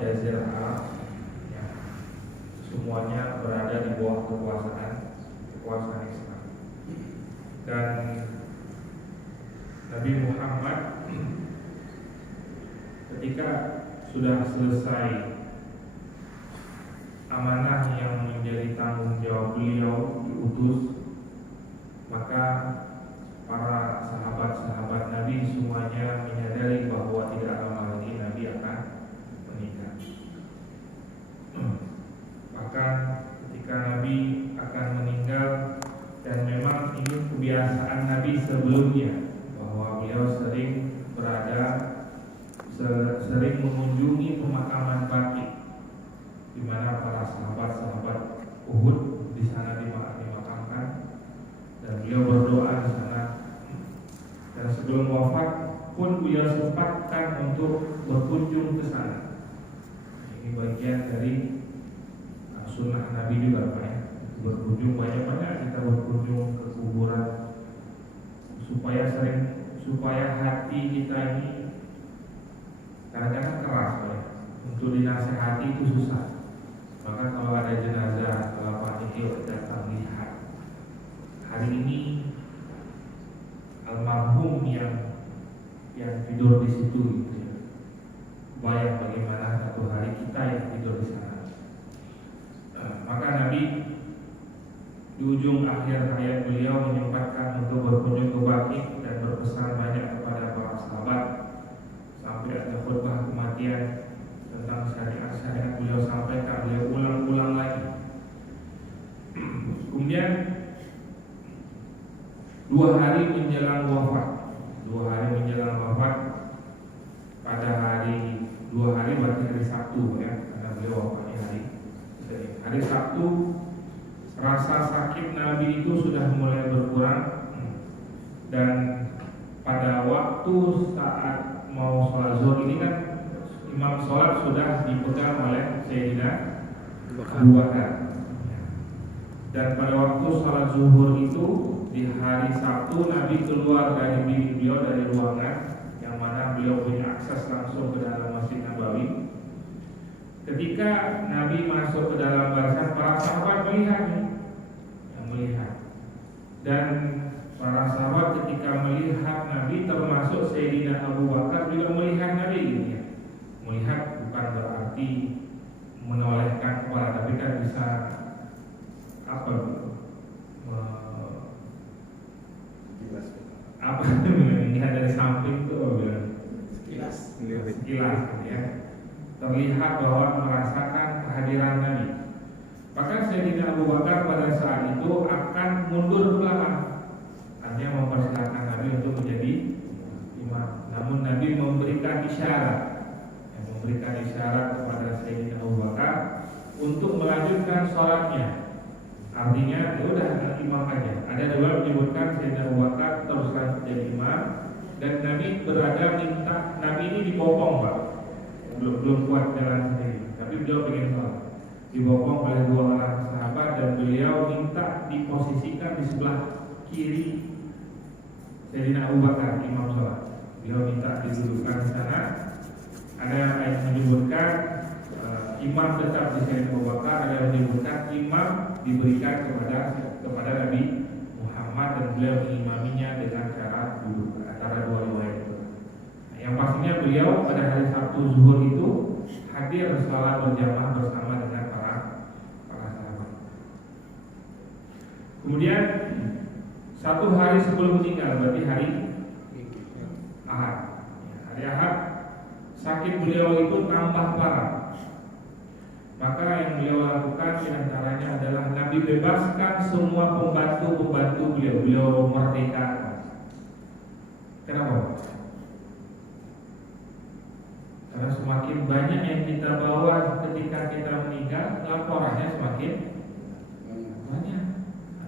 Jazirah Arab, ya, semuanya berada di bawah kekuasaan Islam. Dan Nabi Muhammad ketika sudah selesai amanah yang menjadi tanggung jawab beliau diutus, maka para sahabat-sahabat Nabi semuanya menyadari bahwa tidak lama lagi Nabi akan meninggal. Bahkan ketika Nabi akan meninggal, dan memang ini kebiasaan Nabi sebelumnya, bahwa beliau sering mengunjungi pemakaman Baqi, di mana para sahabat-sahabat Uhud di sana dimakamkan, dan beliau berdoa di sana. Dan sebelum wafat pun beliau sempatkan untuk berkunjung ke sana. Ini bagian dari sunnah Nabi juga, Pak, ya. Berkunjung, banyak-banyak kita berkunjung ke kuburan supaya hati kita ini kadang-kadang keras, Pak, ya. Untuk dinasehati itu susah. Maka kalau ada jenazah, kalau Pak Nikil datang lihat, hari ini almarhum yang tidur di situ, gitu ya. Bayang bagaimana satu hari kita yang tidur di sana. Maka Nabi di ujung akhir hayat beliau menyempatkan untuk berkunjung ke Baqi dan berpesan banyak kepada para sahabat, sampai ada khutbah kematian tentang syariat beliau sampaikan, beliau ulang-ulang lagi. Kemudian 2 hari menjelang wafat, pada hari 2 hari berarti hari Sabtu, ya, karena beliau wafatnya hari Sabtu, rasa sakit Nabi itu sudah mulai berkurang, dan pada waktu saat mau sholat zuhur ini kan imam sholat sudah dipegang oleh Sayyidina Abu Bakar. Dan pada waktu sholat zuhur itu di hari Sabtu, Nabi keluar dari bilik beliau, dari ruangan yang mana beliau punya akses langsung ke dalam Masjid Nabawi. Ketika Nabi masuk ke dalam barisan, para sahabat melihat, dan para sahabat ketika melihat Nabi, termasuk Sayyidina Abu Bakar juga melihat Nabi, gitu ya. Melihat bukan berarti menolehkan kepala, tapi kan bisa melihat dari samping tuh, sekilas, ya. Terlihat bahwa merasakan kehadiran Nabi. Maka Sayyidina Abu Bakar pada saat itu akan mundur ke belakang, artinya mempersilahkan Nabi untuk menjadi imam. Namun Nabi memberikan isyarat kepada Sayyidina Abu Bakar untuk melanjutkan sholatnya. Artinya ya udah imam aja. Ada dua menyebutkan Sayyidina Abu Bakar teruskan jadi imam, dan Nabi minta, Nabi ini dibopong, Pak. Belum kuat jalan sendiri, tapi beliau ingin sholat. Dibopong oleh 2 orang sahabat, dan beliau minta diposisikan di sebelah kiri Sayyidina Abu Bakar, imam sholat. Beliau minta didudukan di sana. Ada yang menyebutkan imam tetap di Sayyidina Abu Bakar, ada yang menyebutkan imam diberikan kepada Nabi Muhammad, dan beliau mengimaminya dengan cara duduk, antara 2 riwayat itu. Yang pastinya beliau pada hari Sabtu zuhur itu hadir sholat berjamaah bersama dengan para sahabat. Kemudian 1 hari sebelum meninggal, berarti hari Ahad. Hari Ahad sakit beliau itu tambah parah. Maka yang beliau lakukan diantaranya adalah Nabi bebaskan semua pembantu beliau merdekakan. Kenapa? Karena semakin banyak yang kita bawa ketika kita meninggal, laporannya semakin banyak.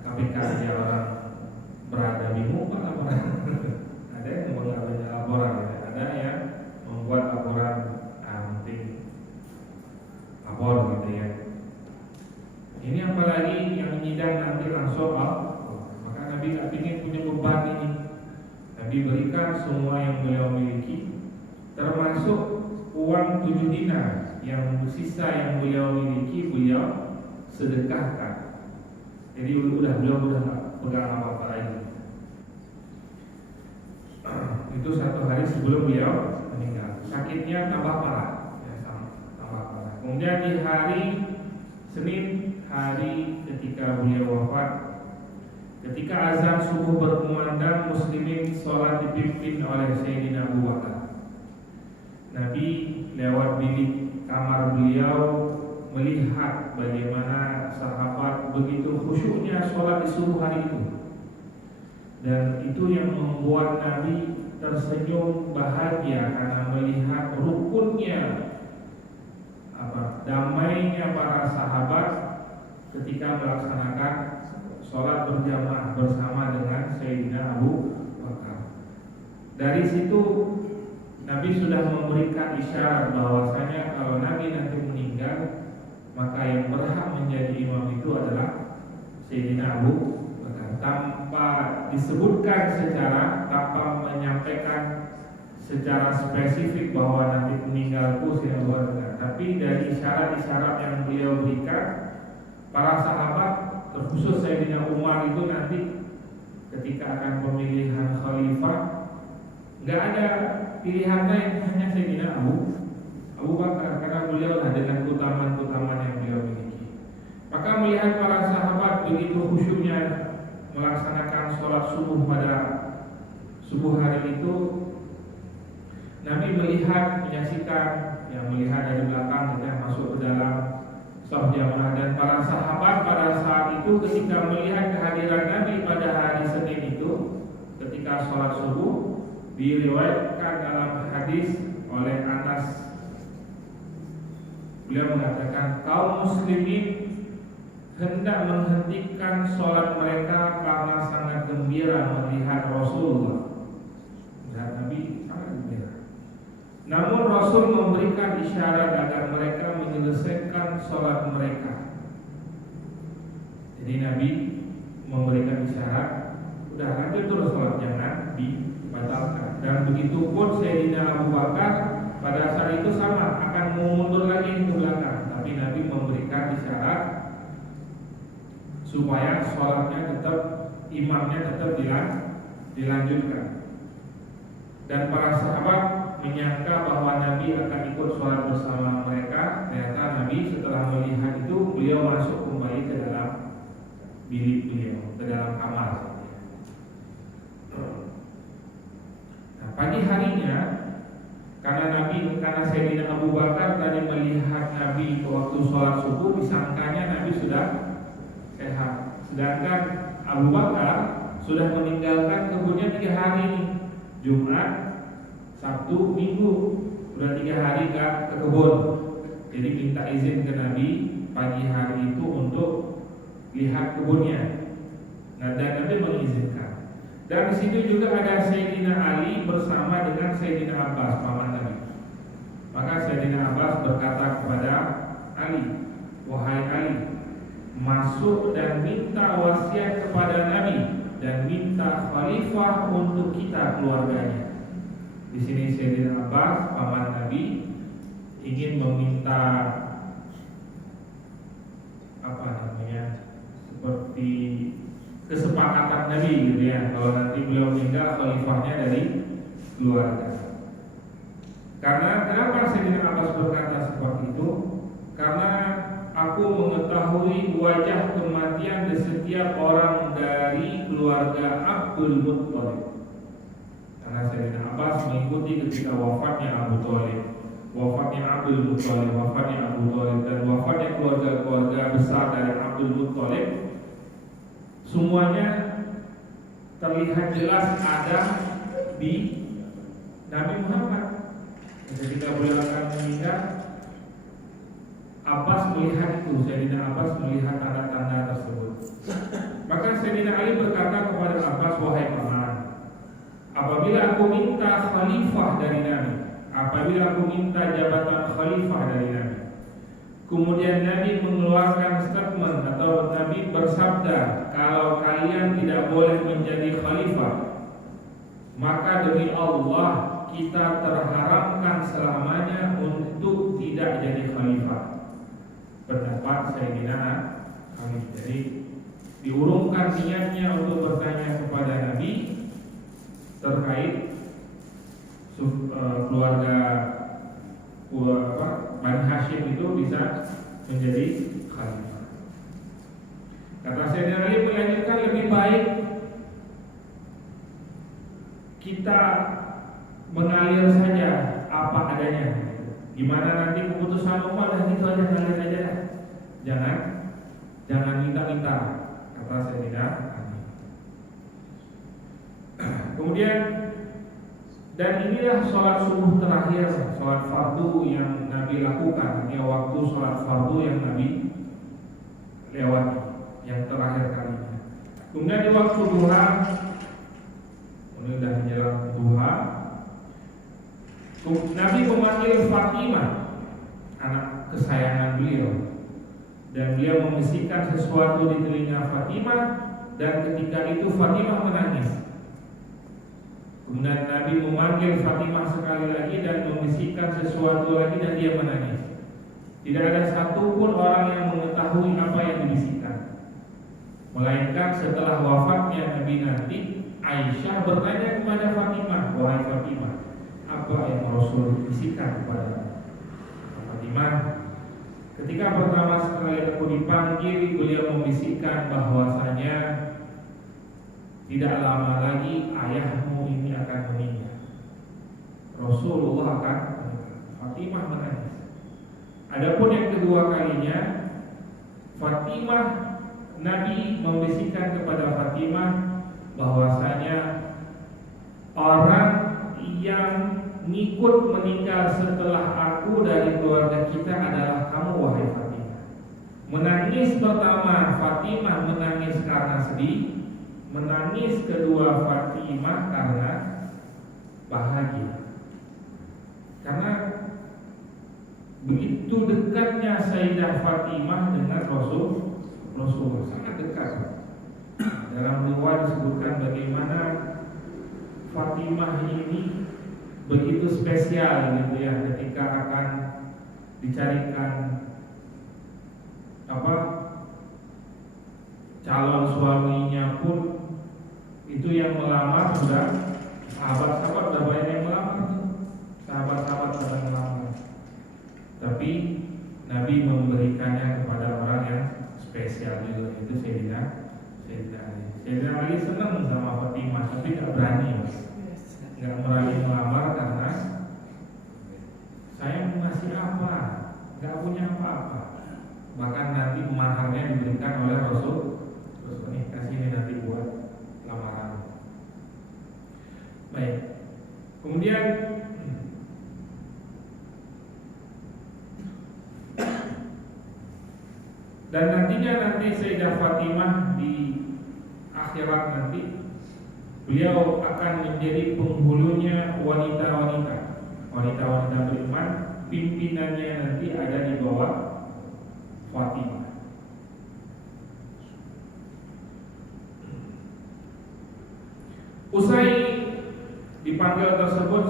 KPK aja orang berada bingung Pak laporan. Ada yang membuat laporan, ada yang membuat laporan anti lapor, gitu ya. Ini apalagi yang menyidang nanti langsung maka Nabi tak ingin punya beban ini. Nabi berikan semua yang beliau miliki, termasuk uang 7 dinar yang sisa yang beliau miliki beliau sedekahkan. Jadi beliau udah nggak pegang apa-apa lagi. Itu satu hari sebelum beliau meninggal. Sakitnya tambah parah, tambah parah. Kemudian di hari Senin, hari ketika beliau wafat, ketika azan subuh berkumandang, muslimin sholat dipimpin oleh Sayyidina Abu Bakar. Nabi lewat bilik kamar beliau melihat bagaimana sahabat begitu khusyuknya sholat di subuh hari itu. Dan itu yang membuat Nabi tersenyum bahagia karena melihat rukunnya, damainya para sahabat ketika melaksanakan sholat berjamaah bersama dengan Sayyidina Abu Bakar. Dari situ Nabi sudah memberikan isyarat bahwasanya kalau Nabi nanti meninggal, maka yang berhak menjadi imam itu adalah Sayyidina Abu Bakar. Tanpa disebutkan tanpa menyampaikan secara spesifik bahwa nanti meninggalku Sayyidina Abu Bakar, tapi dari isyarat-isyarat yang beliau berikan, para sahabat terkhusus Sayyidina Umar itu nanti ketika akan pemilihan khalifah nggak ada pilihan lain, hanya Sayyidina Abu Bakar, karena beliau lah dengan keutamaan-keutamaan yang beliau miliki. Maka melihat para sahabat begitu khusyuknya melaksanakan sholat subuh pada subuh hari itu, Nabi menyaksikan, melihat dari belakang kita masuk ke dalam shaf jamaah, dan para sahabat pada saat itu ketika melihat kehadiran Nabi pada hari Senin itu ketika sholat subuh, diriwayatkan dalam hadis oleh Anas, beliau mengatakan kaum muslimin hendak menghentikan sholat mereka karena sangat gembira melihat Rasulullah. Dan Nabi sangat gembira. Namun Rasul memberikan isyarat agar mereka menyelesaikan sholat mereka. Jadi Nabi memberikan isyarat, udah lanjut terus sholat, jangan dibatalkan. Dan begitu pun Sayyidina Abu Bakar pada saat itu sama, akan mundur lagi ke belakang, tapi Nabi memberikan isyarat supaya sholatnya tetap, imamnya tetap dilanjutkan. Dan para sahabat menyangka bahwa Nabi akan ikut sholat bersama mereka. Ternyata Nabi setelah melihat itu, beliau masuk kembali ke dalam bilik beliau, ke dalam kamar. Pagi harinya, karena Sayyidina Abu Bakar tadi melihat Nabi waktu sholat subuh, disangkanya Nabi sudah sehat. Sedangkan Abu Bakar sudah meninggalkan kebunnya 3 hari ini, Jumat, Sabtu, Minggu, sudah 3 hari ke kebun. Jadi minta izin ke Nabi pagi hari itu untuk lihat kebunnya. Nah, dan Nabi mengizinkan. Dan di situ juga ada Sayyidina Ali bersama dengan Sayyidina Abbas, paman Nabi. Maka Sayyidina Abbas berkata kepada Ali, wahai Ali, masuk dan minta wasiat kepada Nabi dan minta khalifah untuk kita keluarganya. Di sini Sayyidina Abbas, paman Nabi, ingin meminta seperti kesepakatan Nabi gitu ya, kalau nanti beliau meninggal khalifahnya dari keluarga. Karena kenapa Sayyidina Abbas berkata seperti itu? Karena aku mengetahui wajah kematian di setiap orang dari keluarga Abdul Muttalib. Karena Sayyidina Abbas mengikuti ketika wafatnya Abu Thalib, wafatnya Abdul Muttalib, wafatnya Abu Thalib, dan wafatnya keluarga-keluarga besar dari Abdul Muttalib. Semuanya terlihat jelas ada di Nabi Muhammad. Ketika beliau akan meninggal, Abbas melihat itu, Sayyidina Abbas melihat tanda-tanda tersebut. Maka Sayyidina Ali berkata kepada Abbas, wahai paman, apabila aku minta khalifah dari Nabi, apabila aku minta jabatan khalifah dari Nabi, kemudian Nabi mengeluarkan statement atau Nabi bersabda, kalau kalian tidak boleh menjadi khalifah, maka demi Allah kita terharamkan selamanya untuk tidak jadi khalifah. Pendapat Sayyidina Ali. Jadi diurungkan niatnya untuk bertanya kepada Nabi terkait keluarga Bani Hashim itu bisa menjadi khalifah. Kata Sayyidina Ali melanjutkan, lebih baik kita mengalir saja apa adanya. Gimana nanti keputusan umar dan itu aja, ngalir aja. Jangan minta-minta, kata Sayyidina Ali. Kemudian, dan inilah sholat subuh terakhir, sholat fardu yang Nabi lakukan. Ini waktu sholat fardu yang Nabi lewati, yang terakhir kalinya. Kemudian di waktu duha, ini sudah menjelang duha, Nabi memanggil Fatimah, anak kesayangan beliau, dan beliau membisikkan sesuatu di telinga Fatimah, dan ketika itu Fatimah menangis. Kemudian Nabi memanggil Fatimah sekali lagi dan membisikkan sesuatu lagi, dan dia menangis. Tidak ada satupun orang yang mengetahui apa yang dibisikkan, melainkan setelah wafatnya Nabi nanti, Aisyah bertanya kepada Fatimah, wahai Fatimah, apa yang Rasul bisikkan kepada Fatimah? Ketika pertama sekali aku dipanggil, beliau membisikkan bahwasanya tidak lama lagi ayahmu ini akan meninggal. Rasulullah akan meninggal. Fatimah menangis. Adapun yang kedua kalinya, Fatimah, Nabi membisikkan kepada Fatimah bahwasanya orang yang ngikut meninggal setelah aku dari keluarga kita adalah kamu, wahai Fatimah. Menangis pertama Fatimah menangis karena sedih, menangis kedua Fatimah karena bahagia. Karena begitu dekatnya Sayyidah Fatimah dengan Rasulullah, sangat dekat. Dalam riwayat disebutkan bagaimana Fatimah ini begitu spesial gitu ya, ketika akan dicarikan calon suaminya pun itu yang melamar sudah sahabat-sahabat, sudah banyak yang melamar, sahabat-sahabat sudah melamar, tapi Nabi memberikannya kepada orang yang spesial juga, itu Sayyidina Ali. Sayyidina Ali senang sama Fatimah, tapi tidak berani, nggak berani melamar karena saya ngasih apa, nggak punya apa-apa. Bahkan nanti maharnya diberikan oleh Rasul, terus nih kasih ini nanti buat lamaran. Baik, kemudian dan nantinya Sayyidah Fatimah di akhirat nanti beliau akan menjadi penghulunya wanita-wanita beriman. Pimpinannya nanti ada di bawah Fatimah. Usai dipanggil tersebut,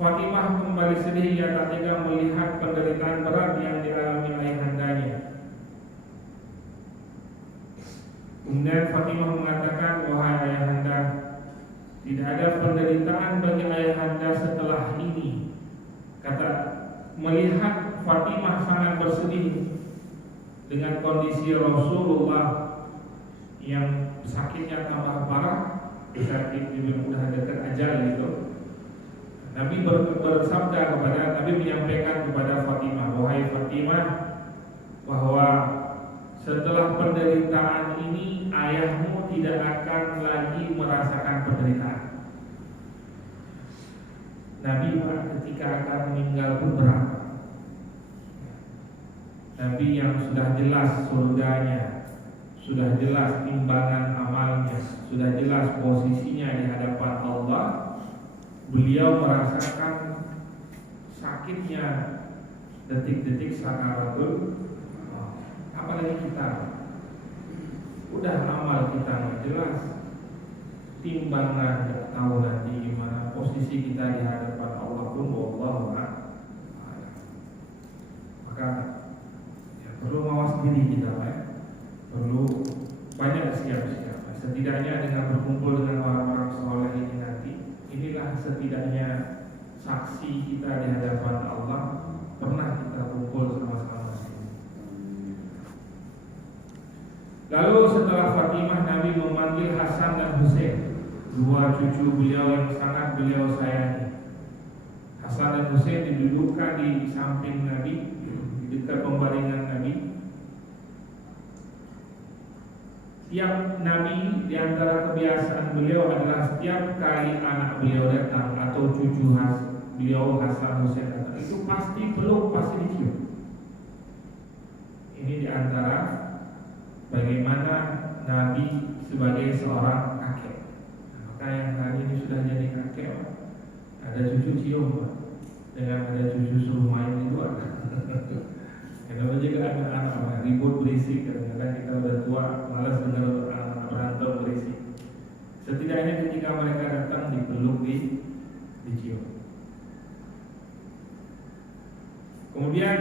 Fatimah kembali sedih, ia tak tega melihat penderitaan berat yang dialami ayahandanya. Kemudian Fatimah mengatakan, wahai ayahanda, tidak ada penderitaan bagi ayahanda setelah ini. Melihat Fatimah sangat bersedih dengan kondisi Rasulullah yang sakitnya tambah parah, sakit sudah dekat ajal gitu. Nabi bersabda Nabi menyampaikan kepada Fatimah, wahai Fatimah, bahwa setelah penderitaan ini ayahmu tidak akan lagi merasakan penderitaan. Nabi ketika akan meninggal pun berat. Nabi yang sudah jelas surganya, sudah jelas timbangan amalnya, sudah jelas posisinya di hadapan Allah, beliau merasakan sakitnya detik-detik sakaratul. Apalagi kita, udah amal kita nggak jelas, timbangan nggak tahu nanti gimana posisi kita di hadapan Allah pun, wallahu a'lam. Maka ya, perlu mawas diri kita, perlu banyak siap-siap. Setidaknya dengan berkumpul dengan orang-orang soleh ini nanti, inilah setidaknya saksi kita di hadapan Allah pernah kita kumpul sama-sama. Lalu setelah Fatimah, Nabi memanggil Hasan dan Husain, dua cucu beliau yang sangat beliau sayangi. Hasan dan Husain didudukkan di samping Nabi, di dekat pembaringan Nabi. Setiap Nabi, di antara kebiasaan beliau adalah setiap kali anak beliau datang atau cucu beliau Hasan Husain datang, itu pasti peluk, pasti dicium. Ini di antara bagaimana Nabi sebagai seorang kakek. Maka yang hari ini sudah jadi kakek, ada cucu cium, dengan ada cucu suruh main itu ada. Kenapa juga anak-anak ribut berisik, kadang-kadang kita udah tua malas dengar anak-anak berantem berisik. Setidaknya ketika mereka datang dipeluk, dicium. Kemudian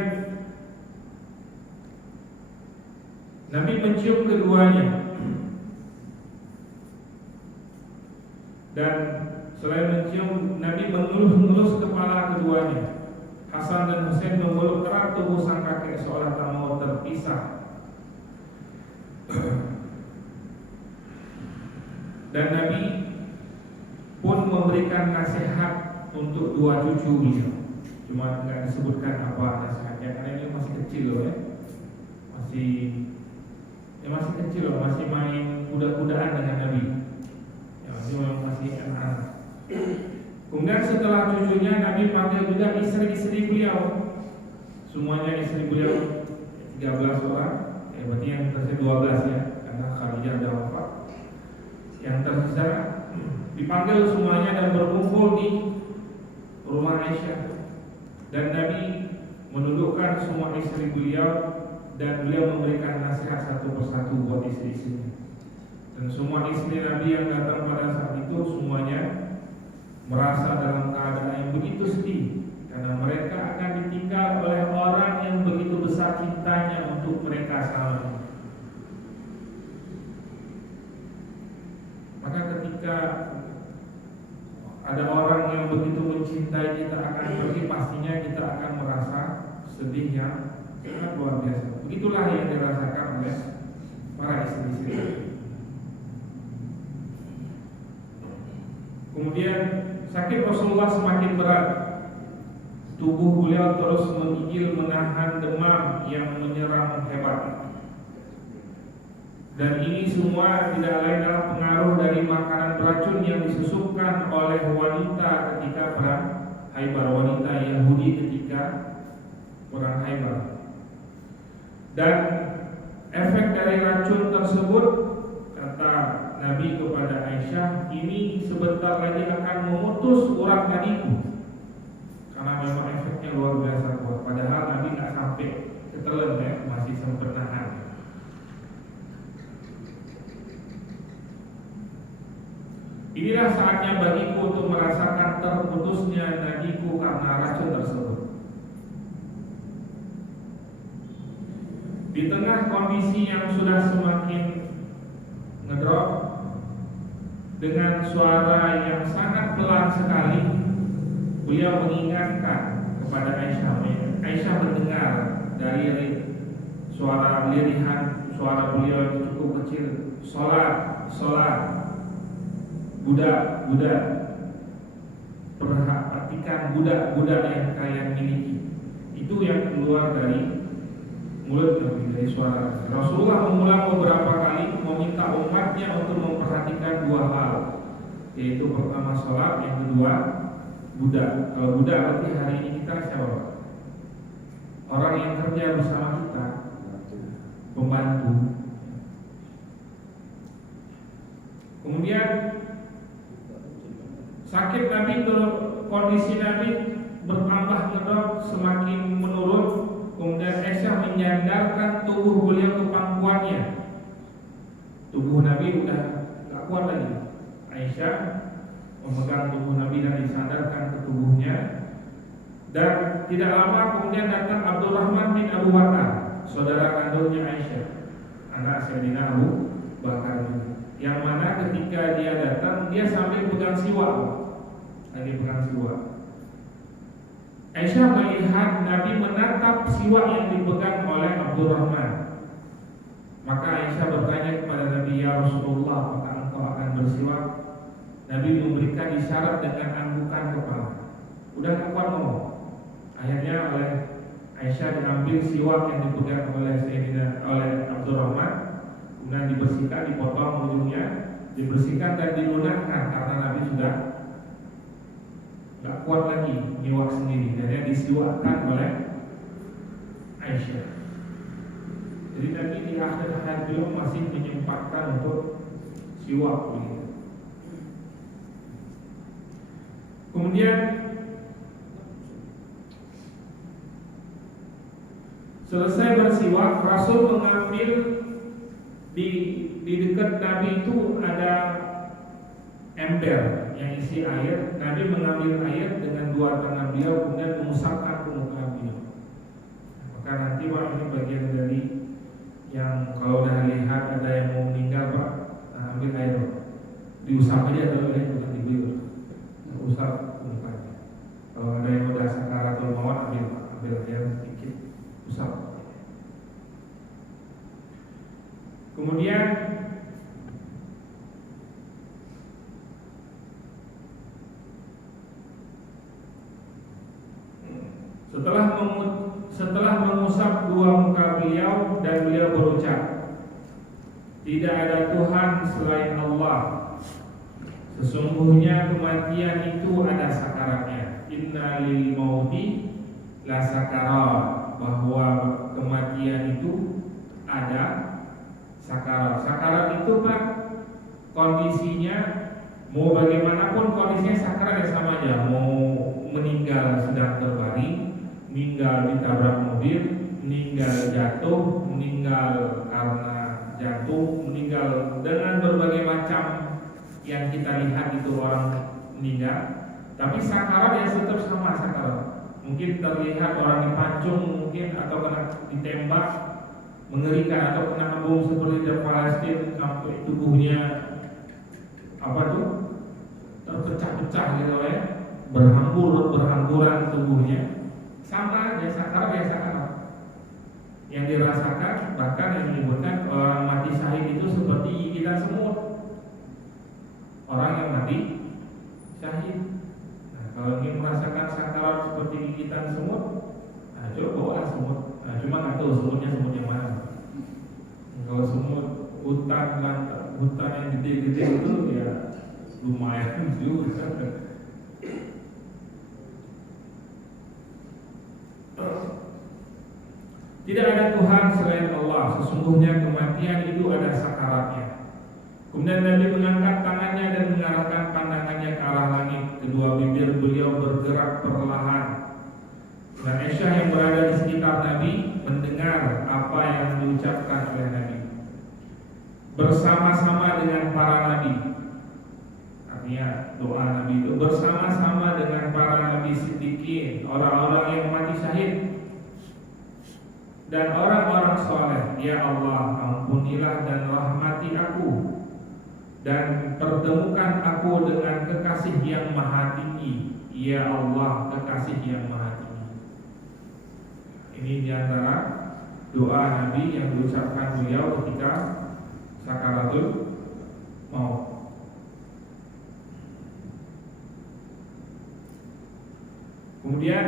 Nabi mencium keduanya, dan selain mencium, Nabi mengelus-ngelus kepala keduanya. Hasan dan Husain memeluk erat tubuh sang kakek seolah tak mau terpisah. Dan Nabi pun memberikan nasihat untuk dua cucu beliau. Cuma tidak disebutkan apa nasihatnya, karena ini masih kecil loh, masih kecil loh, masih main kuda-kudaan dengan Nabi. Masih anak-anak. Kemudian setelah cucunya, Nabi panggil juga istri-istri beliau. Semuanya istri beliau 13 orang, berarti yang tersisa 12 ya, karena Khadijah sudah wafat. Yang tersisa dipanggil semuanya dan berkumpul di rumah Aisyah. Dan Nabi menundukkan semua istri beliau dan beliau memberikan nasihat satu persatu buat istri-istrinya. Dan semua istri Nabi yang datang pada saat itu semuanya merasa dalam keadaan yang begitu sedih, karena mereka akan ditinggal oleh orang yang begitu besar cintanya untuk mereka selama. Maka ketika ada orang yang begitu mencintai kita akan pergi, pastinya kita akan merasa sedih yang sangat luar biasa. Begitulah yang dirasakan oleh para istri-istri. Kemudian sakit Rasulullah semakin berat. Tubuh beliau terus menggigil menahan demam yang menyerang hebat. Dan ini semua tidak lain adalah pengaruh dari makanan beracun yang disusupkan oleh wanita ketika perang Khaibar, wanita Yahudi ketika perang Khaibar. Dan efek dari racun tersebut, kata Nabi kepada Aisyah, ini sebentar lagi akan memutus urat nadiku, karena memang efeknya luar biasa kuat. Padahal Nabi nggak sampai ketelan ya, masih sempat nahan. Inilah saatnya bagiku untuk merasakan terputusnya nadiku karena racun tersebut. Di tengah kondisi yang sudah semakin ngedrop, dengan suara yang sangat pelan sekali, beliau mengingatkan kepada Aisyah. Aisyah mendengar dari suara lirihan, suara beliau yang cukup kecil, "Sholat, sholat, budak-budak, perhatikan budak-budak yang kalian miliki." Itu yang keluar dari mulut Nabi, dari suara. Rasulullah mengulang beberapa kali meminta umatnya untuk memperhatikan dua hal, yaitu pertama sholat, yang kedua budak. Kalau budak berarti hari ini kita siapa? Orang yang kerja bersama kita, pembantu. Kemudian sakit Nabi, kondisi Nabi bertambah ngedrop, semakin menurun. Kemudian Aisyah menyandarkan tubuh beliau ke pangkuannya. Tubuh Nabi udah gak kuat lagi. Aisyah memegang tubuh Nabi dan disandarkan ke tubuhnya. Dan tidak lama kemudian datang Abdurrahman bin Abu Bakar, saudara kandungnya Aisyah, anak Sayyidina Abu Bakar ini. Yang mana ketika dia datang, dia sambil pegang siwak, lagi pegang siwak. Aisyah melihat Nabi menatap siwak yang dipegang oleh Abdurrahman. Maka Aisyah bertanya kepada Nabi, "Ya Rasulullah, apakah engkau akan bersiwak?" Nabi memberikan isyarat dengan anggukan kepala. Udah kuat ngomong. Akhirnya oleh Aisyah diambil siwak yang dipegang oleh Abdurrahman, kemudian dibersihkan, dipotong ujungnya, dibersihkan dan dilunakkan karena Nabi sudah tidak kuat lagi nyiwak sendiri. Akhirnya disiwakkan oleh Aisyah. Jadi Nabi di akhir hayat beliau masih menyempatkan untuk siwak begitu. Kemudian selesai bersiwak, Rasul mengambil di dekat Nabi itu ada ember yang isi air. Nabi mengambil air dengan dua tangan beliau kemudian mengusapkan ke muka beliau. Maka nanti Pak, ini bagian dari yang kalau udah lihat ada yang mau meninggal Pak, ambil air diusap aja dulu ya, bukan diguyur, usap mukanya. Kalau ada yang udah sakaratul maut, ambil air sedikit, usap. Kemudian setelah mengusap dua muka beliau dan beliau berucap, "Tidak ada Tuhan selain Allah. Sesungguhnya kematian itu ada sakaratnya. Inna lil mauti la sakarat." Bahwa kematian itu ada sakarat. Sakarat itu Pak, kondisinya mau bagaimanapun kondisinya sakarat ya sama aja. Mau meninggal sedang terbaring, meninggal ditabrak mobil, meninggal jatuh, meninggal karena jatuh, meninggal dengan berbagai macam yang kita lihat itu orang meninggal. Tapi sakarat ya tetap sama sakarat. Mungkin terlihat orang dipancung mungkin atau kena ditembak mengerikan, atau kena bom seperti di Palestina sampai tubuhnya terpecah-pecah gitu ya, berhamburan tubuhnya. Sama aja sakarat ya sakarat. Yang dirasakan bahkan yang menyebutkan orang mati syahid itu seperti gigitan semut. Orang yang mati syahid. Kalau ingin merasakan sakarat seperti gigitan semut, coba bawalah semut. Cuma nggak tahu semutnya semut yang mana. Kalau semut hutan yang gede-gede itu ya lumayan juga. Tidak ada Tuhan selain Allah. Sesungguhnya kematian itu ada sakaratnya. Kemudian Nabi mengangkat tangannya dan mengarahkan pandangannya ke arah langit. Kedua bibir beliau bergerak perlahan. Dan Aisyah yang berada di sekitar Nabi mendengar apa yang diucapkan oleh Nabi. Bersama-sama dengan para Nabi. Artinya doa Nabi itu bersama-sama dengan para Nabi Siddiqin, orang-orang yang mati syahid, dan orang-orang soleh. Ya Allah, ampunilah dan rahmati aku, dan pertemukan aku dengan kekasih yang maha tinggi. Ya Allah, kekasih yang maha tinggi. Ini diantara doa Nabi yang diucapkan beliau ketika sakaratul maut. Kemudian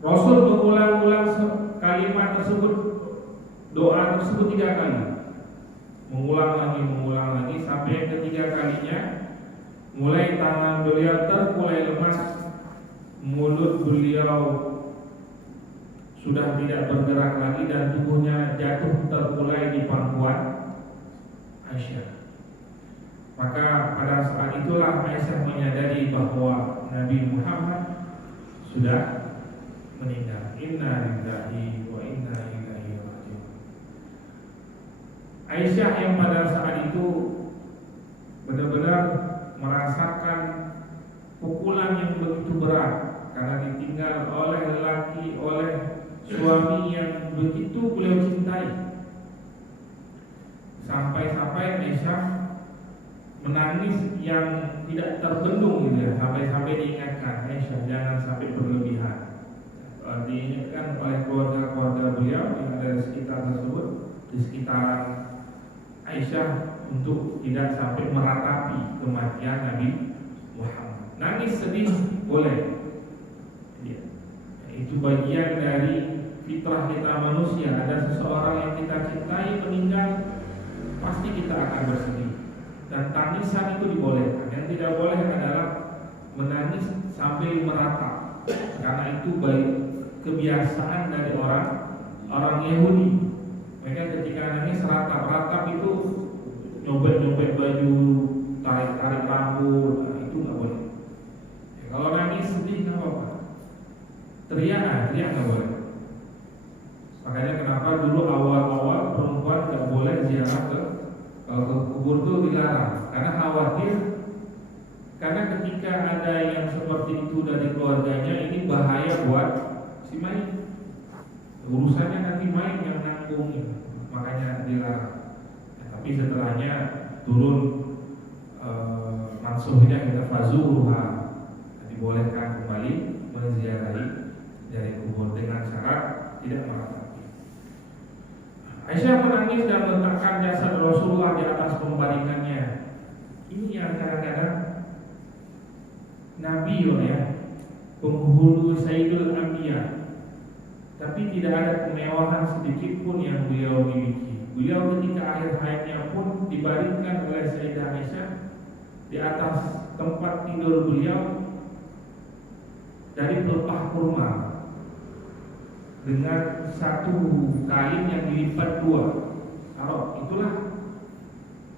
Rasul mengulang-ulang kalimat tersebut, doa tersebut 3 kali. Mengulang lagi sampai ketiga kalinya mulai tangan beliau terkulai lemas, mulut beliau sudah tidak bergerak lagi dan tubuhnya jatuh terkulai di pangkuan Aisyah. Maka pada saat itulah Aisyah menyadari bahwa Nabi Muhammad sudah meninggal. Inna lillahi wa inna ilaihi raji'un. Aisyah yang pada saat itu begitu berat karena ditinggal oleh lelaki, oleh suami yang begitu beliau cintai. Sampai-sampai Aisyah menangis yang tidak terbendung gitu ya, sampai-sampai diingatkan, Aisyah jangan sampai berlebihan. Diingatkan oleh keluarga-keluarga beliau yang ada di sekitar tersebut, di sekitaran Aisyah, untuk tidak sampai meratapi kematian Nabi Muhammad. Nangis sedih boleh, ya. Itu bagian dari fitrah kita manusia. Ada seseorang yang kita cintai meninggal, pasti kita akan bersedih, dan tangisan itu dibolehkan. Yang tidak boleh adalah menangis sambil meratap, karena itu baik kebiasaan dari orang Yahudi. Mereka ketika nangis ratap itu nyobek baju, tarik rambut, itu nggak boleh. Ya, kalau nangis sedih nggak apa-apa, teriak nggak boleh. Makanya kenapa dulu awal-awal perempuan nggak boleh ziarah ke kubur itu dilarang, karena khawatir. Karena ketika ada yang seperti itu dari keluarganya, ini bahaya buat si mayit. Urusannya nanti mayit yang nanggung, ya. Makanya dilarang. Ya, tapi setelahnya turun mansuhnya kita fazuruha, dibolehkan kembali menziarahi dari kubur dengan syarat tidak meratapi. Aisyah menangis dan meletakkan jasad Rasulullah di atas pembaringannya. Ini yang kadang-kadang Nabi ya, penghulu Sayyidul Anbiya, tapi tidak ada kemewahan sedikit pun yang beliau miliki. Beliau ketika akhir hayatnya pun dibaringkan oleh Sayyidah Aisyah di atas tempat tidur beliau dari pelepah kurma dengan satu kain yang dilipat dua. Kalau itulah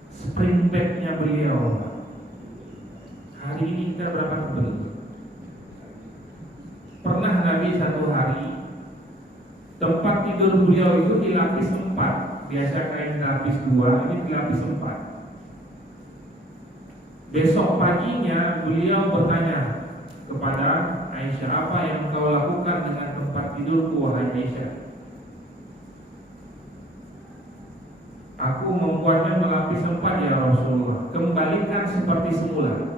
spring bednya beliau. Hari ini kita berapa tebel? Pernah Nabi satu hari tempat tidur beliau itu dilapis 4. Biasa kain dilapis 2, ini dilapis 4. Besok paginya beliau bertanya kepada Aisyah, apa yang kau lakukan dengan tempat tidurku wahai Aisyah? Aku membuatnya melapis 4 ya Rasulullah, kembalikan seperti semula.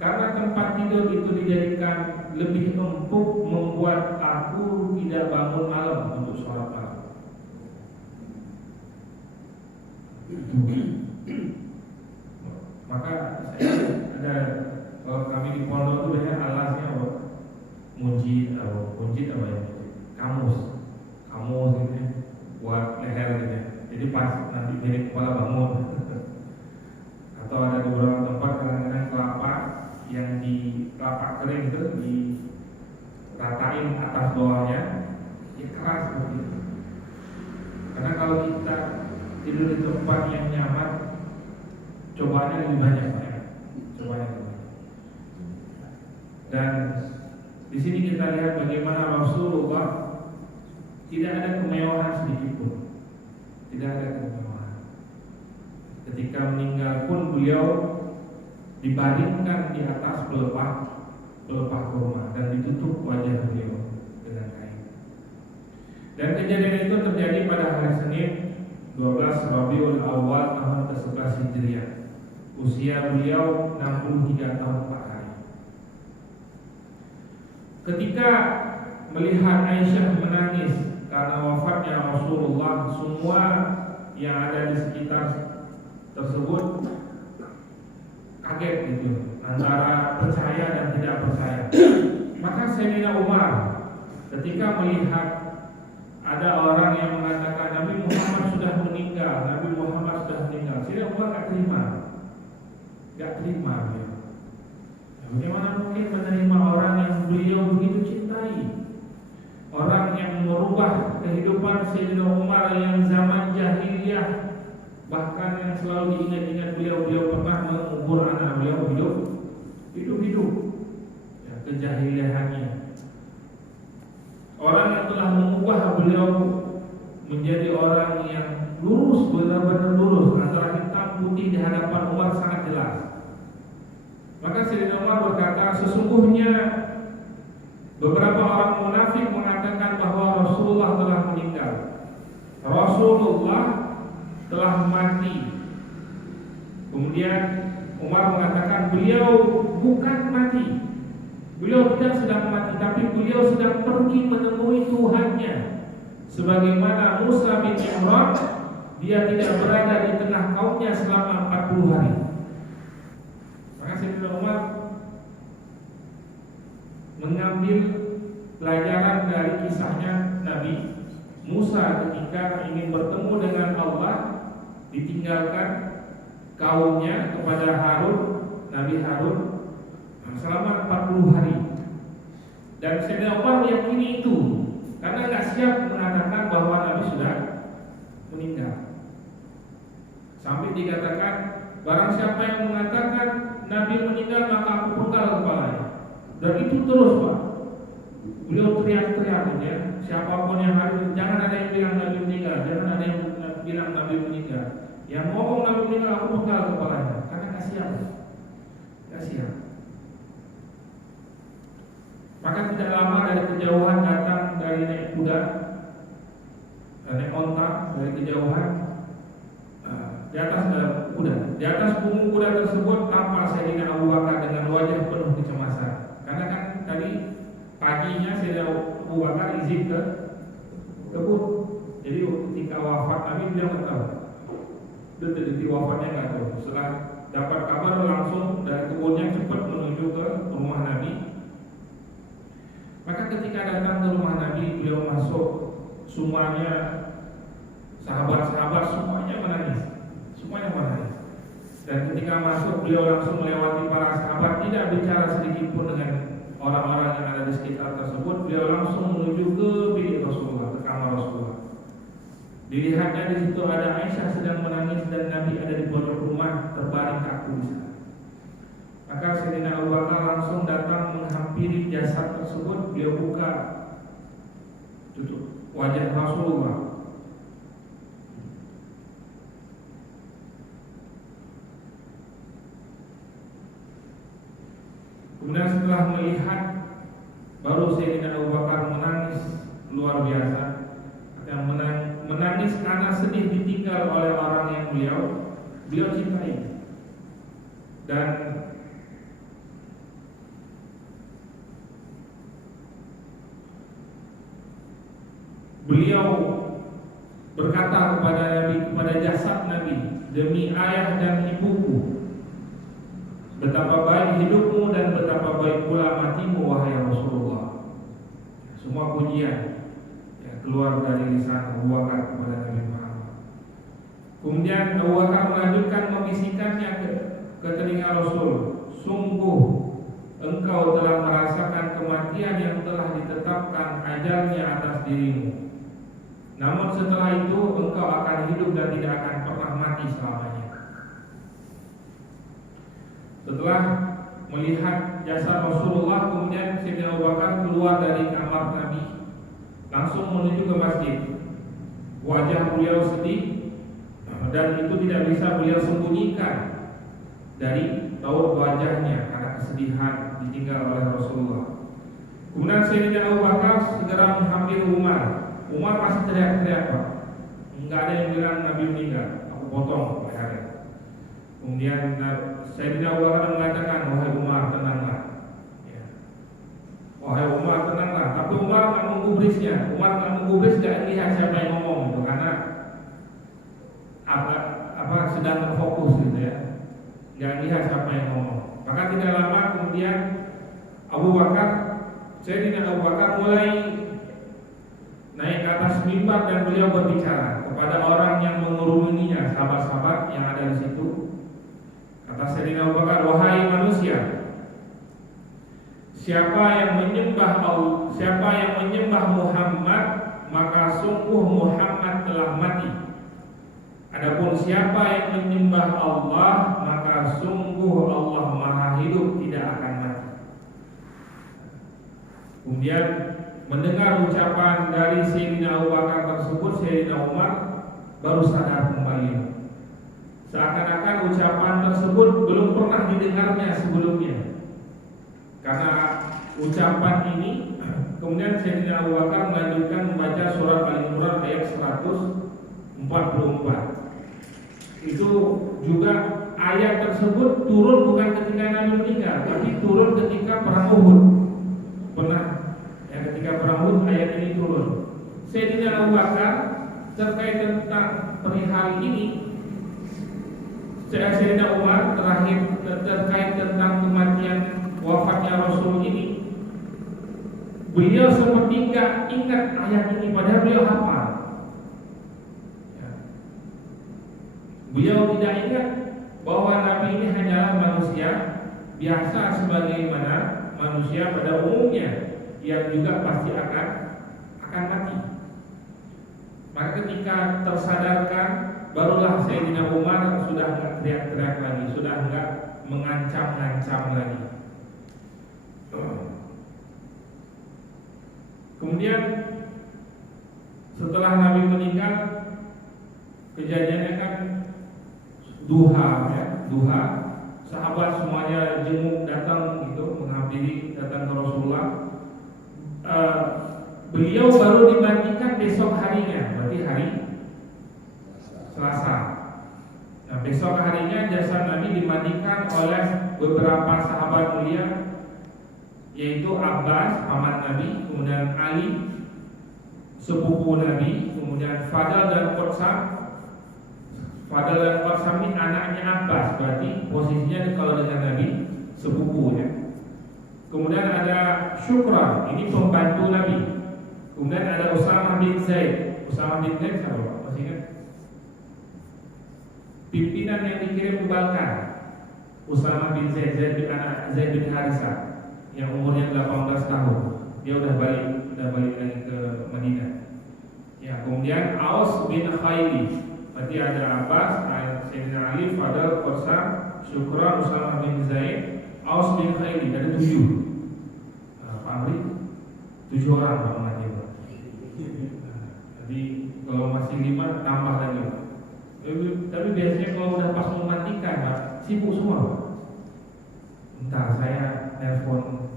Karena tempat tidur itu dijadikan lebih empuk, membuat aku tidak bangun malam untuk sholat malam. Maka ada, kalau kami di pondok itu biasanya alasnya mujid apa ya, kamus gitu ya, buat leher gitu ya. Jadi pas nanti jadi kepala bangun. Atau ada di beberapa tempat kadang-kadang kelapa yang di kelapa kering itu diratain atas bawahnya, ya keras seperti itu. Karena kalau kita tidur di tempat yang nyaman, cobaannya lebih banyak. Dan di sini kita lihat bagaimana Rasulullah tidak ada kemewahan sedikit pun, tidak ada kemewahan. Ketika meninggal pun beliau dibaringkan di atas pelepah kurma dan ditutup wajah beliau dengan kain. Dan kejadian itu terjadi pada hari Senin 12 Rabiul Awal tahun ke-11 Hijriah. Usia beliau 63 tahun 4 hari. Ketika melihat Aisyah menangis karena wafatnya Rasulullah, semua yang ada di sekitar tersebut kaget gitu, antara percaya dan tidak percaya. Maka Sayyidina Umar ketika melihat ada orang yang mengatakan Nabi Muhammad sudah meninggal, Sayyidina Umar gak terima ya. Bagaimana mungkin menerima orang yang beliau begitu cintai, orang yang merubah kehidupan Sayyidina Umar yang zaman jahiliyah, bahkan yang selalu diingat-ingat beliau pernah mengubur anak beliau hidup ya, kejahiliahannya. Orang yang telah mengubah beliau menjadi orang yang lurus, benar-benar lurus, antara hitam putih di hadapan Umar sangat jelas. Maka Sayyidina Umar berkata, sesungguhnya beberapa orang munafik mengatakan bahwa Rasulullah telah meninggal. Rasulullah telah mati. Kemudian Umar mengatakan beliau bukan mati. Beliau tidak sedang mati, tapi beliau sedang pergi menemui Tuhannya. Sebagaimana Musa bin Imran, dia tidak berada di tengah kaumnya selama 40 hari. Maka Sayyidina Umar mengambil pelajaran dari kisahnya Nabi Musa ketika ingin bertemu dengan Allah, ditinggalkan kaumnya kepada Harun, Nabi Harun selama 40 hari. Dan Sayyidina Umar meyakini itu karena tidak siap mengatakan bahwa Nabi sudah meninggal. Sampai dikatakan, barang siapa yang mengatakan Nabi meninggal maka aku penggal kepalanya. Dan itu terus, Pak. Beliau teriak-teriak ya, siapapun yang hadir, jangan ada yang bilang Nabi meninggal, jangan ada yang bilang Nabi meninggal. Yang ngomong Nabi meninggal aku penggal kepalanya, karena kasihan. Kasihan. Maka tidak lama dari kejauhan datang dari naik kuda, naik onta dari kejauhan. Di atas kuda, di atas punggung kuda tersebut tampak Sayyidina Abu Bakar dengan wajah penuh kecemasan. Karena kan tadi paginya Sayyidina Abu Bakar izin ke kebun. Jadi ketika wafat Nabi beliau nggak tahu. Detik-detik wafatnya nggak tahu. Setelah dapat kabar langsung dari kebunnya cepat menuju ke rumah Nabi. Maka ketika datang ke rumah Nabi, beliau masuk, semuanya sahabat-sahabat semuanya menangis. Semuanya menangis. Dan ketika masuk, beliau langsung melewati para sahabat, tidak bicara sedikit pun dengan orang-orang yang ada di sekitar tersebut. Beliau langsung menuju ke bilik Rasulullah, ke kamar Rasulullah. Dilihatnya di situ ada Aisyah sedang menangis dan Nabi ada di pojok rumah terbaring kaku di sana. Maka Sayyidina Abu Bakar langsung datang menghampiri jasad tersebut. Beliau buka tutup wajah Rasulullah. Kemudian setelah melihat, baru Sayyidina Abu Bakar menangis luar biasa. Yang menangis karena sedih ditinggal oleh orang yang beliau cintai. Dan beliau berkata kepada Nabi, kepada jasad Nabi, demi ayah dan ibuku, betapa baik hidupmu dan betapa baik pula matimu wahai Rasulullah. Semua pujian keluar dari lisan Abu Bakar kepada Nabi Muhammad. Kemudian Abu Bakar melanjutkan membisikkannya ke telinga Rasul, sungguh engkau telah merasakan kematian yang telah ditetapkan ajalnya atas dirimu. Namun setelah itu engkau akan hidup dan tidak akan pernah mati selamanya. Setelah melihat jasad Rasulullah, kemudian Sayyidina Abu Bakar keluar dari kamar Nabi, langsung menuju ke masjid. Wajah beliau sedih, dan itu tidak bisa beliau sembunyikan dari raut wajahnya karena kesedihan ditinggal oleh Rasulullah. Kemudian Sayyidina Abu Bakar segera menghampiri Umar. Umar masih teriak-teriak, Pak. Enggak ada yang bilang Nabi meninggal. Aku potong lehernya. Kemudian Sayyidina Abu Bakar mengatakan, wahai Umar, tenanglah. Wahai Umar, tenanglah. Tapi Umar tak menggubrisnya. Umar tak menggubris, tidak lihat siapa yang ngomong itu, karena sedang fokus gitu ya. Tidak lihat siapa yang ngomong. Maka tidak lama kemudian Sayyidina Abu Bakar mulai naik ke atas mimbar dan beliau berbicara kepada orang yang menguruminya, sahabat-sahabat yang ada di situ. Kata Sayyidina Abu Bakar, wahai manusia, siapa yang menyembah Muhammad, maka sungguh Muhammad telah mati. Adapun siapa yang menyembah Allah, maka sungguh Allah Maha Hidup, tidak akan mati. Kemudian mendengar ucapan dari Sayyidina Abu Bakar tersebut, Sayyidina Umar baru sadar kembali. seakan-akan ucapan tersebut belum pernah didengarnya sebelumnya. Karena ucapan ini, kemudian Sayyidina Abu Bakar melanjutkan membaca surat Al-Imran ayat 144. Itu juga ayat tersebut turun bukan ketika Nabi meninggal, tapi turun ketika perang Uhud. Pernah ya, ketika perang Uhud ayat ini turun. Sayyidina Abu Bakar terkait tentang perihal ini, Sayyidina Umar terakhir terkait tentang kematian wafatnya Rasul ini, beliau seperti tidak ingat ayat ini, padahal beliau hafal. Beliau tidak ingat bahwa Nabi ini hanyalah manusia biasa sebagaimana manusia pada umumnya yang juga pasti akan mati. Maka ketika tersadarkan, barulah Sayyidina Umar sudah enggak teriak-teriak lagi, sudah enggak mengancam-ngancam lagi. Kemudian setelah Nabi meninggal, kejadiannya kan duha, sahabat semuanya jenguk datang gitu, menghampiri datang ke Rasulullah. Beliau baru dimandikan besok harinya, berarti hari Selasa. Nah, besok harinya jasad Nabi dimandikan oleh beberapa sahabat mulia, yaitu Abbas, paman Nabi, kemudian Ali, sepupu Nabi, kemudian Fadl dan Qatsam. Fadl dan Qatsam ini anaknya Abbas, berarti posisinya kalau dengan Nabi sepupu ya. Kemudian ada Syukran, ini pembantu Nabi. Kemudian ada Usamah bin Zaid. Usamah bin Zaid siapa Pak? Masih ingat? Pimpinan yang dikirim ke Balkan. Usamah bin Zaid, Zaid bin Harisah, yang umurnya 18 tahun. Dia udah balik lagi ke Madinah. Ya, kemudian Aus bin Khaili. Berarti ada Abbas, Sayyidina Ali, Fadl, Qatsam, Syukran, Usamah bin Zaid, Aus bin Khaili. Ada 7. Pak Amri 7 orang Pak mati. Jadi kalau masih 5 tambah lagi. Tapi biasanya kalau udah pas memandikan Pak, sibuk semua Pak. Entar saya nelpon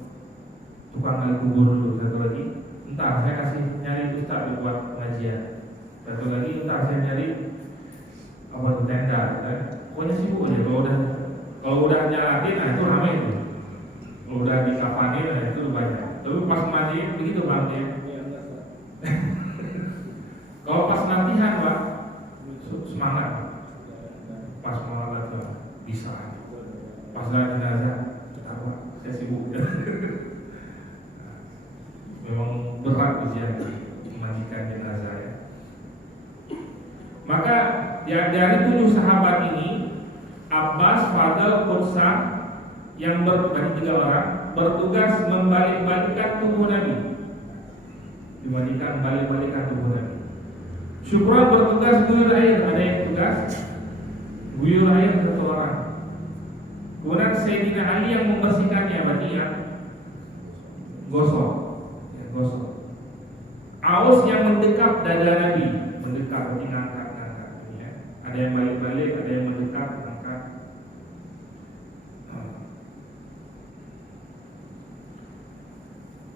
tukang gali kubur dulu, satu lagi. Entar saya kasih nyari ustaz buat pengajian. Satu lagi entar saya nyari apa tuh tenda, kan? Pokoknya sibuk aja. Kalau udah nyalatin, nah itu ramai itu. Kalau udah dikafanin, nah itu banyak. Tapi pas mandiin begitu Pak ya. Kalau pas latihan Pak, semangat. Pas mau latihan bisa. Pas latihan jenazah, apa? Saya sibuk. Memang berat ujian memandikan jenazah ya. Maka dari 7 sahabat ini, Abbas, Fadl, Qatsam yang dari 3 orang bertugas membalik-balikkan tubuh Nabi. Balik-balikan tubuh Nabi. Syukran bertugas guyur air, ada yang tugas guyur air 1 orang. Kemudian Sayyidina Ali yang membersihkannya, berarti yang gosok. Aus yang mendekap dada Nabi, mendekap berarti ngangkat ya. Ada yang balik-balik, ada yang mendekap, angkat.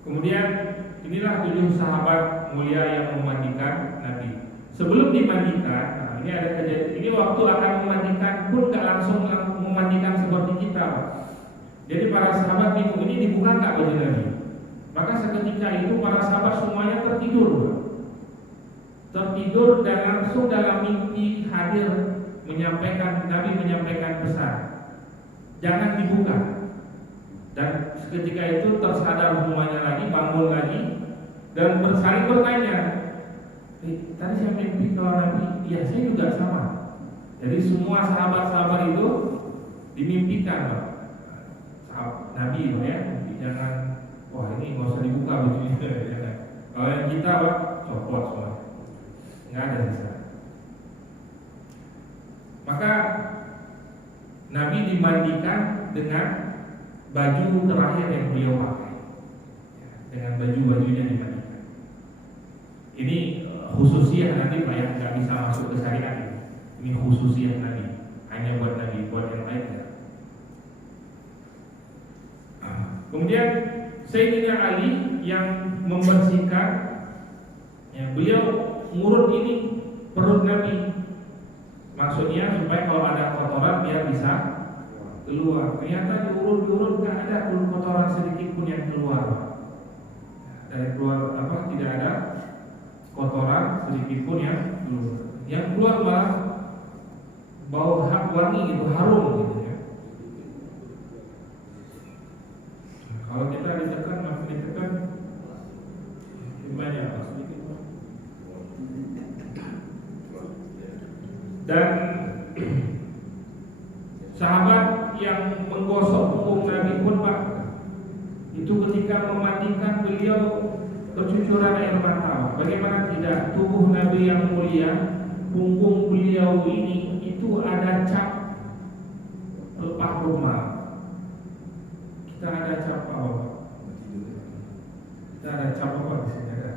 Kemudian inilah 7 sahabat mulia yang memandikan Nabi. Sebelum dimandikan, ini ada kejadian. Ini waktu akan memandikan pun gak langsung memandikan seperti kita, Pak. Jadi para sahabat bingung, ini dibuka nggak baju Nabi? Maka seketika itu para sahabat semuanya tertidur, dan langsung dalam mimpi hadir Nabi menyampaikan pesan, jangan dibuka. Dan seketika itu tersadar semuanya lagi, bangun lagi, dan saling bertanya, tadi saya mimpi kalau Nabi, ya saya juga sama. Jadi semua sahabat-sahabat itu dimimpikan, Pak. Nabi ya, jangan, wah ini nggak usah dibuka bajunya. Kalau yang kita Pak, copot semua, nggak ada sisa. Maka Nabi dimandikan dengan baju terakhir yang beliau pakai, dengan baju-bajunya dimandikan. Ini khususnya nanti Pak ya, nggak bisa masuk ke syariat ini. Ini khususnya Nabi. hanya buat Nabi, buat yang lain ya. Kemudian Sayyidina Ali yang membersihkan, ya, beliau ngurut ini perut Nabi, maksudnya supaya kalau ada kotoran biar bisa keluar. Ternyata diurut nggak ada kotoran sedikit pun yang keluar. Dari keluar tidak ada kotoran sedikit pun yang keluar. Yang keluar malah bau wangi gitu, harum gitu ya. Kalau kita ditekan, makin ditekan banyak. Dan sahabat yang menggosok punggung Nabi pun Pak, itu ketika memandikan beliau bercucuran air mata. Bagaimana tidak, tubuh Nabi yang mulia, punggung beliau ini itu ada cap pelepah rumah. Kita ada cap apa? Kita ada cap apa di sini ada?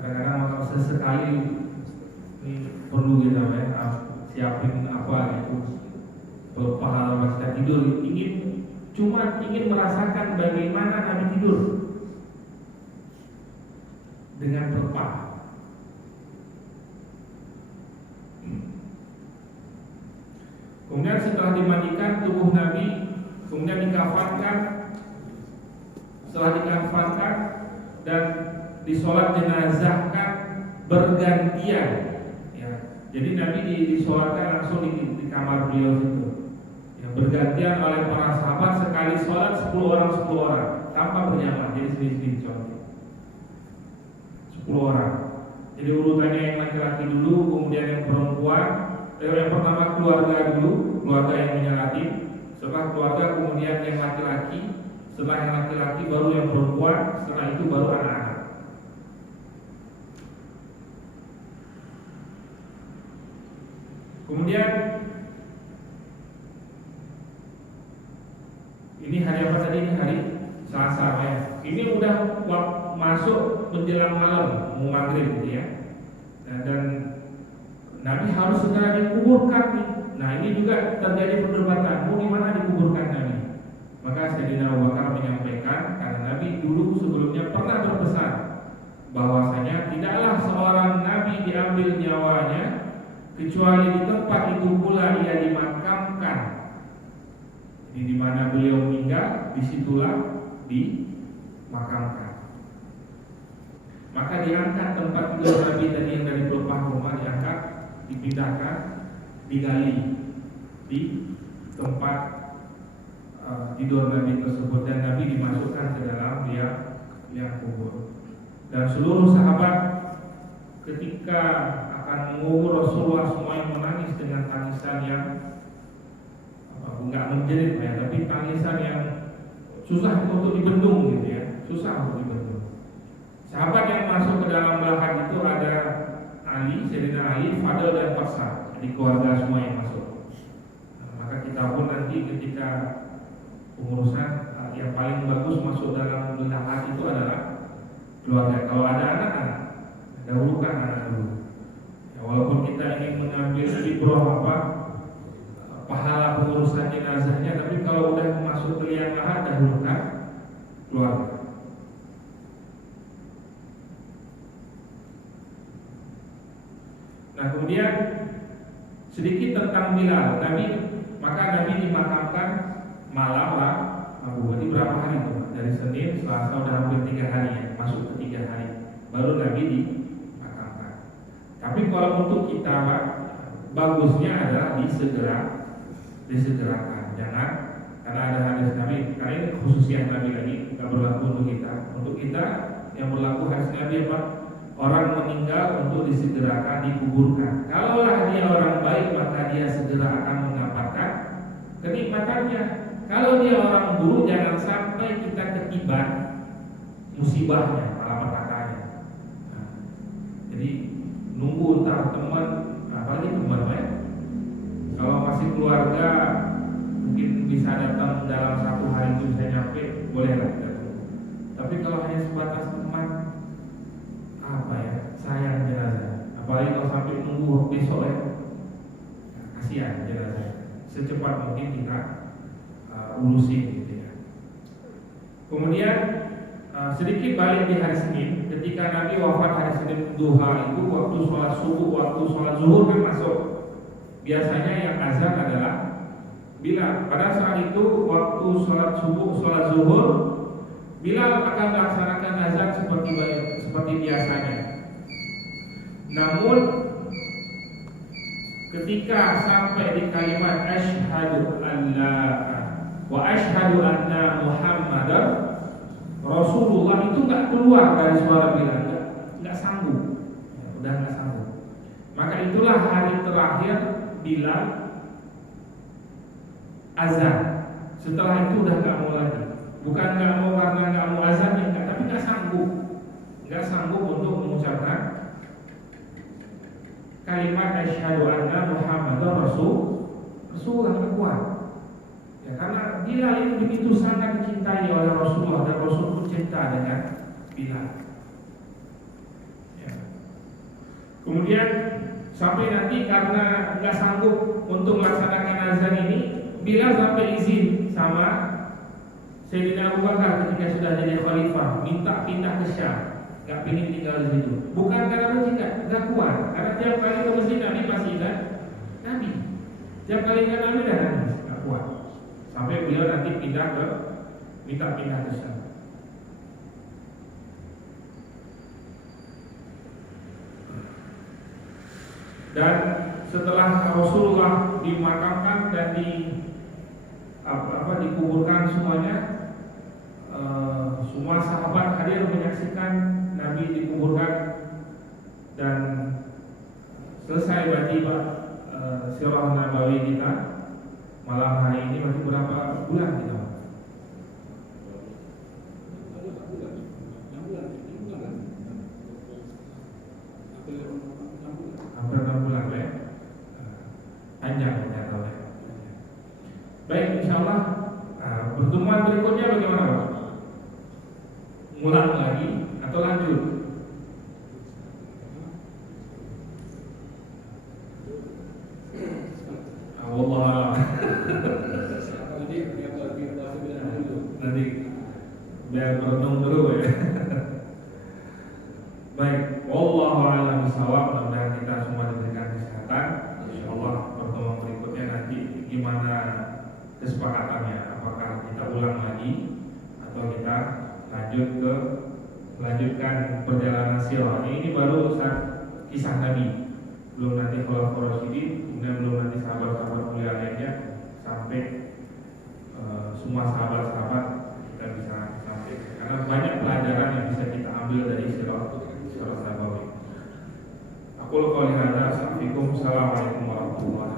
Kadang-kadang kalau sesekali ini perlu kita siapin apa gitu. Pahala kita tidur ingin merasakan bagaimana Nabi tidur dengan pelepah. Kemudian setelah dimandikan tubuh Nabi, kemudian dikafankan. Setelah dikafankan dan disolat jenazahkan bergantian. Ya, jadi Nabi disolatkan langsung di kamar beliau itu. Ya, bergantian oleh para sahabat, sekali solat 10 orang tanpa berjamaah. Jadi sedikit contoh 10 orang. Jadi urutannya yang laki-laki dulu, kemudian yang perempuan. Yang pertama keluarga dulu, keluarga yang menyolati. Setelah keluarga kemudian yang laki-laki. Setelah yang laki-laki baru yang perempuan. Setelah itu baru anak-anak. Kemudian ini hari apa tadi? Ini hari Selasa ya. Ini udah masuk menjelang malam, mau maghrib gitu ya. Dan Nabi harus segera dikuburkan nih. Nah ini juga terjadi perdebatan, mau di mana dikuburkan Nabi. Maka Sayyidina Abu Bakar menyampaikan, karena Nabi dulu sebelumnya pernah berpesan bahwasanya tidaklah seorang Nabi diambil nyawanya kecuali di tempat itu pula ia dimakamkan. Jadi di mana beliau meninggal, disitulah dimakamkan. Maka diangkat tempat tidur Nabi tadi yang dari pelepah rumah, diangkat, dipindahkan, digali di tempat tidur Nabi tersebut, dan Nabi dimasukkan ke dalam liang kubur. Dan seluruh sahabat ketika akan mengubur Rasulullah semuanya menangis dengan tangisan yang enggak menjerit ya, tapi tangisan yang susah untuk dibendung gitu ya, susah untuk dibendung. Sahabat yang masuk ke dalam lahan itu ada Ali, Sayyidina Ali, Fadl dan Faksa, di keluarga semua yang masuk. Maka kita pun nanti ketika pengurusan yang paling bagus masuk dalam lahan itu adalah keluarga. Kalau ada anak-anak, dahulukan anak dulu. Ya, walaupun kita ingin mengambil ibrah pahala pengurusan jenazahnya, tapi kalau udah masuk ke liang lahat, dahulukan keluarga. Nah kemudian sedikit tentang Bilal. Maka Nabi dimakamkan malam lah. Berarti berapa hari itu? Dari Senin, Selasa udah hampir 3 hari ya, masuk ke 3 hari. Baru Nabi dimakamkan. Tapi kalau untuk kita Pak, bagusnya adalah disegerakan. Jangan, karena ada hadis Nabi, karena ini khususnya Nabi lagi, tidak berlaku untuk kita. Untuk kita yang berlaku hadis Nabi apa? Orang meninggal untuk disegerakan, dikuburkan. Kalaulah dia orang baik, maka dia segera akan mendapatkan kenikmatannya. Kalau dia orang buruk, jangan sampai kita ketiban musibahnya, malapetaka. Nah, jadi nunggu entar teman, apalagi teman ya. Kalau masih keluarga, mungkin bisa datang dalam 1 hari itu bisa nyampe, bolehlah datang. Tapi kalau hanya sebatas teman, apa ya, sayang jenazah. Apalagi kalau sampai nunggu besok ya, kasihan jenazah, secepat mungkin kita urusi gitu ya. Kemudian sedikit balik di hari Senin, ketika Nabi wafat hari Senin duha itu, waktu sholat subuh, waktu sholat zuhur kan masuk. Biasanya yang azan adalah Bilal. Pada saat itu waktu sholat subuh, sholat zuhur, Bilal akan melaksanakan azan seperti biasanya. Namun ketika sampai di kalimat asyhadu alla wa asyhadu anna Muhammadar Rasulullah, itu nggak keluar dari suara Bilal, nggak sanggup, udah nggak sanggup. Maka itulah hari terakhir Bilal azan. Setelah itu udah nggak mau lagi. Bukan nggak mau karena nggak mau azan, ya, tapi nggak sanggup untuk mengucapkan kalimat asyhadu anna Muhammadar Rasulullah, nggak kuat. Ya, karena Bilal itu begitu sangat dicintai oleh Rasulullah dan Rasul pun cinta dengan Bilal. Ya. Kemudian sampai nanti karena nggak sanggup untuk melaksanakan azan ini, Bilal sampai izin sama Sayyidina Abu Bakar ketika sudah jadi khalifah, minta pindah ke Syam, nggak pengen tinggal di situ. Bukan karena masjid, nggak kuat. Karena tiap kali ke masjid Nabi pasti ingat Nabi. Tiap kali ingat Nabi dan Nabi, nggak kuat. Sampai beliau nanti minta pindah ke Syam. Dan setelah Rasulullah dimakamkan dan dikuburkan semuanya, semua sahabat hadir menyaksikan Nabi dikuburkan dan selesai baca sirah Nabawi kita malam hari ini. Masih berapa bulan kita? Hampir 6 bulan ya. Panjang ternyata ya. Baik, insyaallah pertemuan berikutnya bagaimana Pak? Ngulang lagi atau lanjut? Allah nanti biar merenung dulu ya. Baik, wallahu a'lam bishawab. Mudah-mudahan kita semua diberikan kesehatan. Insyaallah pertemuan berikutnya nanti gimana kesepakatannya, apakah kita ulang lagi atau kita melanjutkan perjalanan sirah. Ini baru kisah Nabi, belum nanti khulafaur rasyidin, kemudian belum nanti sahabat-sahabat mulia lainnya, sampai semua sahabat-sahabat kita bisa sampai, karena banyak pelajaran yang bisa kita ambil dari sirah Nabawi. Aku qouli hadza, assalamualaikum warahmatullahi wabarakatuh.